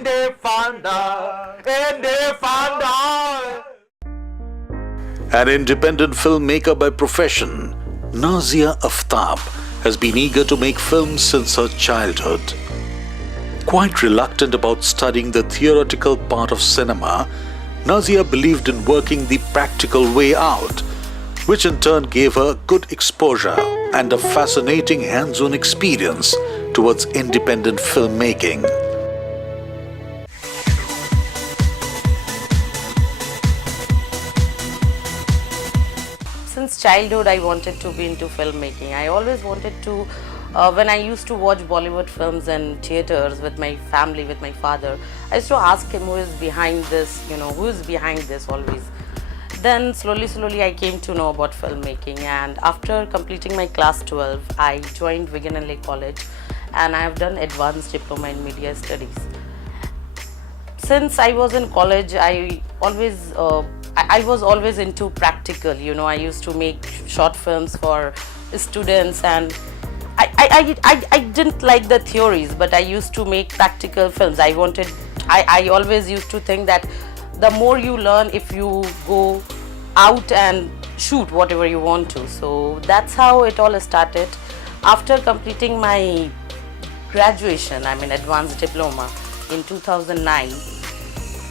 Indie Funda, Indie Funda. An independent filmmaker by profession, Nazia Aftab has been eager to make films since her childhood. Quite reluctant about studying the theoretical part of cinema, Nazia believed in working the practical way out, which in turn gave her good exposure and a fascinating hands-on experience towards independent filmmaking. Since childhood, I wanted to be into filmmaking. I always wanted to, when I used to watch Bollywood films in theaters with my family, with my father, I used to ask him who is behind this, who is behind this always. Then slowly I came to know about filmmaking, and after completing my class 12, I joined Viganale College and I have done advanced diploma in media studies. Since I was in college, I was always into practical, I used to make short films for students, and I didn't like the theories, but I used to make practical films. I always used to think that the more you learn if you go out and shoot whatever you want to. So that's how it all started. After completing my graduation, advanced diploma in 2009,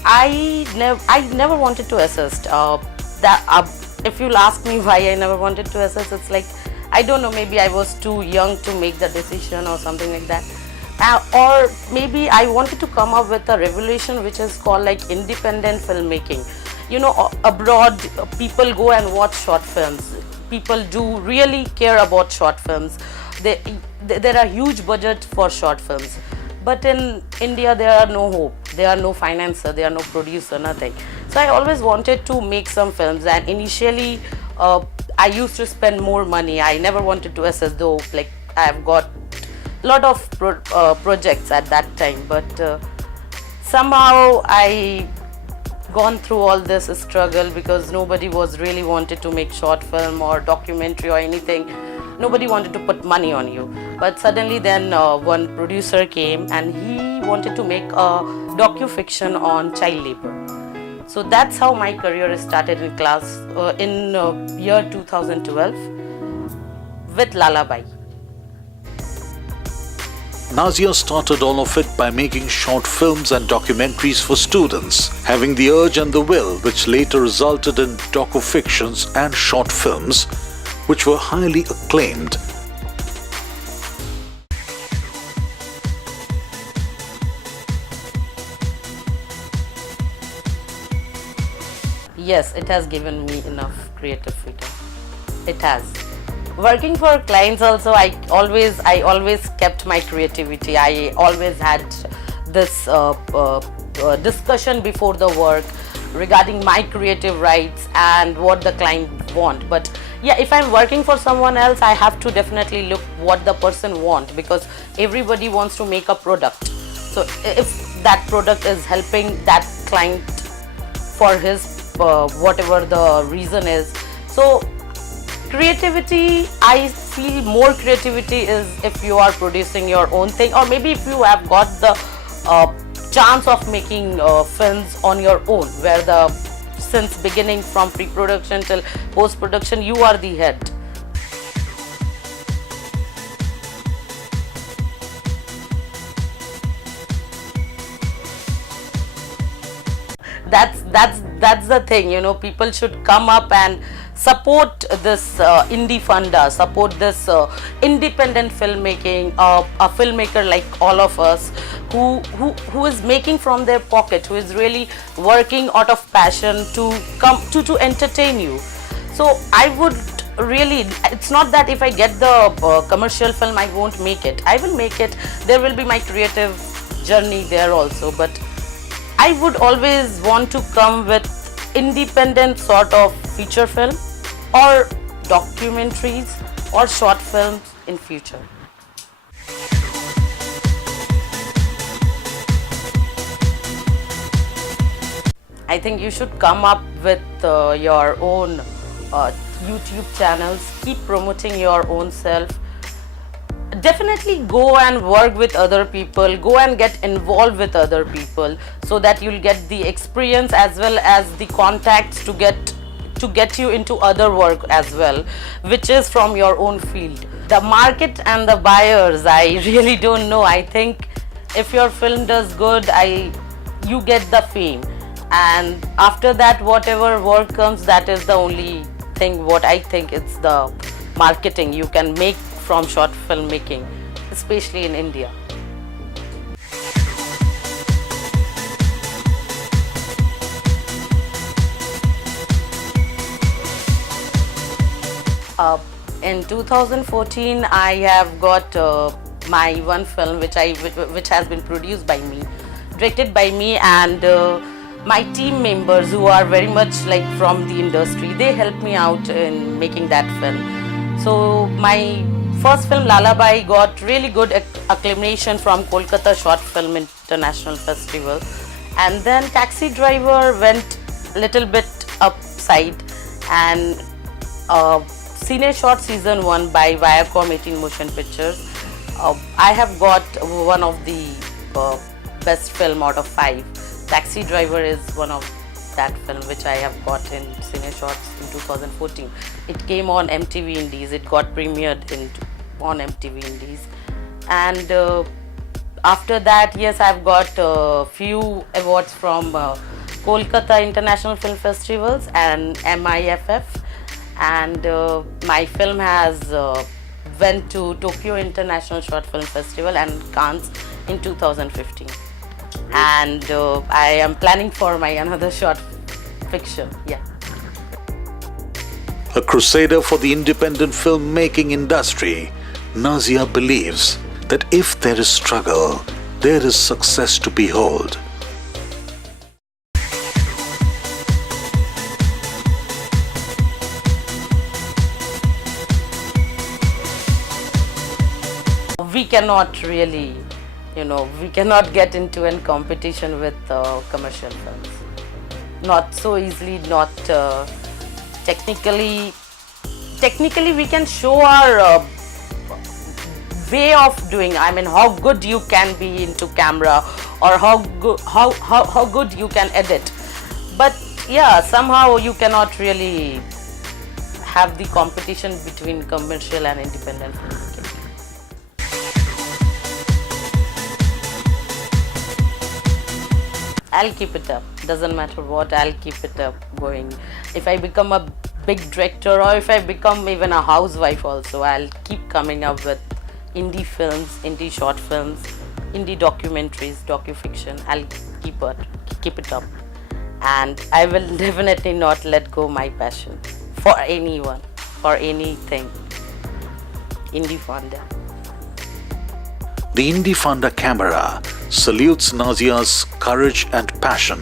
I never wanted to assist. If you'll ask me why I never wanted to assist, it's like, I don't know, maybe I was too young to make the decision or something like that. Or maybe I wanted to come up with a revolution which is called like independent filmmaking. Abroad people go and watch short films. People do really care about short films. There are huge budget for short films. But in India, there are no hope, there are no financer, there are no producer, nothing. So I always wanted to make some films, and initially I used to spend more money. I never wanted to assist, though like I have got a lot of projects at that time, but somehow I gone through all this struggle because nobody was really wanted to make short film or documentary or anything. Nobody wanted to put money on you. But suddenly then one producer came and he wanted to make a docu-fiction on child labor. So that's how my career started in year 2012 with Lullaby. Nazia started all of it by making short films and documentaries for students, having the urge and the will, which later resulted in docu-fictions and short films, which were highly acclaimed. Yes, it has given me enough creative freedom. It has. Working for clients also, I always kept my creativity. I always had this discussion before the work regarding my creative rights and what the client want. But yeah, if I'm working for someone else, I have to definitely look what the person want, because everybody wants to make a product. So if that product is helping that client for his whatever the reason is, so creativity, I feel more creativity is if you are producing your own thing, or maybe if you have got the chance of making films on your own, where since beginning from pre-production till post-production, you are the head. That's the thing, people should come up and support this indie funda, support this independent filmmaking, a filmmaker like all of us who is making from their pocket, who is really working out of passion to entertain you. So I would really, it's not that if I get the commercial film I won't make it. I will make it. There will be my creative journey there also, but I would always want to come with independent sort of feature film or documentaries or short films in future. I think you should come up with your own YouTube channels, keep promoting your own self. Definitely go and work with other people, go and get involved with other people, so that you'll get the experience as well as the contacts to get you into other work as well, which is from your own field. The market and the buyers, I really don't know. I think if your film does good, you get the fame, and after that whatever work comes, that is the only thing what I think it's the marketing you can make from short filmmaking, especially in India. In 2014, I have got my one film which has been produced by me, directed by me, and my team members who are very much like from the industry. They helped me out in making that film. So my first film Lullaby got really good acclamation from Kolkata Short Film International Festival, and then Taxi Driver went a little bit upside, and Cine Short Season 1 by Viacom 18 Motion Pictures. I have got one of the best film out of 5. Taxi Driver is one of that film which I have got in Cine Shorts in 2014. It came on MTV Indies. It got premiered on MTV Indies, and after that, yes, I've got a few awards from Kolkata International Film Festivals and MIFF, and my film has went to Tokyo International Short Film Festival and Cannes in 2015, and I am planning for my another short fiction. Yeah. A crusader for the independent filmmaking industry, Nazia believes that if there is struggle, there is success to behold. We cannot really, we cannot get into a competition with commercial films. Not so easily, not technically we can show our way of doing. I mean, how good you can be into camera, or how good you can edit. But yeah, somehow you cannot really have the competition between commercial and independent filmmaking. I'll keep it up. Doesn't matter what, I'll keep it up going. If I become a big director, or if I become even a housewife also, I'll keep coming up with indie films, indie short films, indie documentaries, docu-fiction. I'll keep it up. And I will definitely not let go my passion for anyone, for anything. Indie Funda. The Indie Funda camera salutes Nazia's courage and passion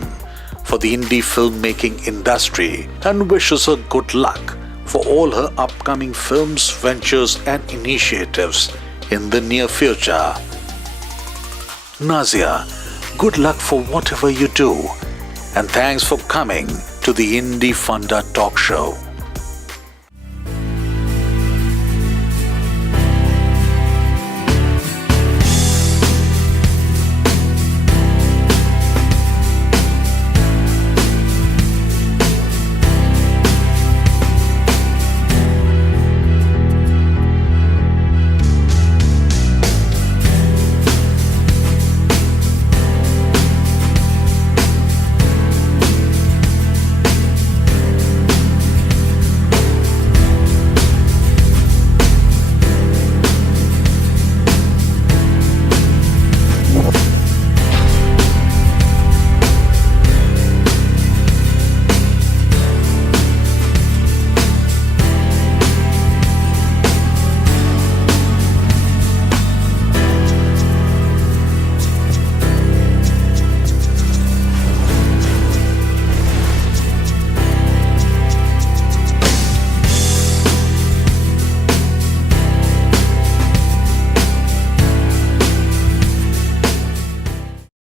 for the indie filmmaking industry and wishes her good luck for all her upcoming films, ventures and initiatives in the near future. Nazia, good luck for whatever you do, and thanks for coming to the Indie Funda Talk Show.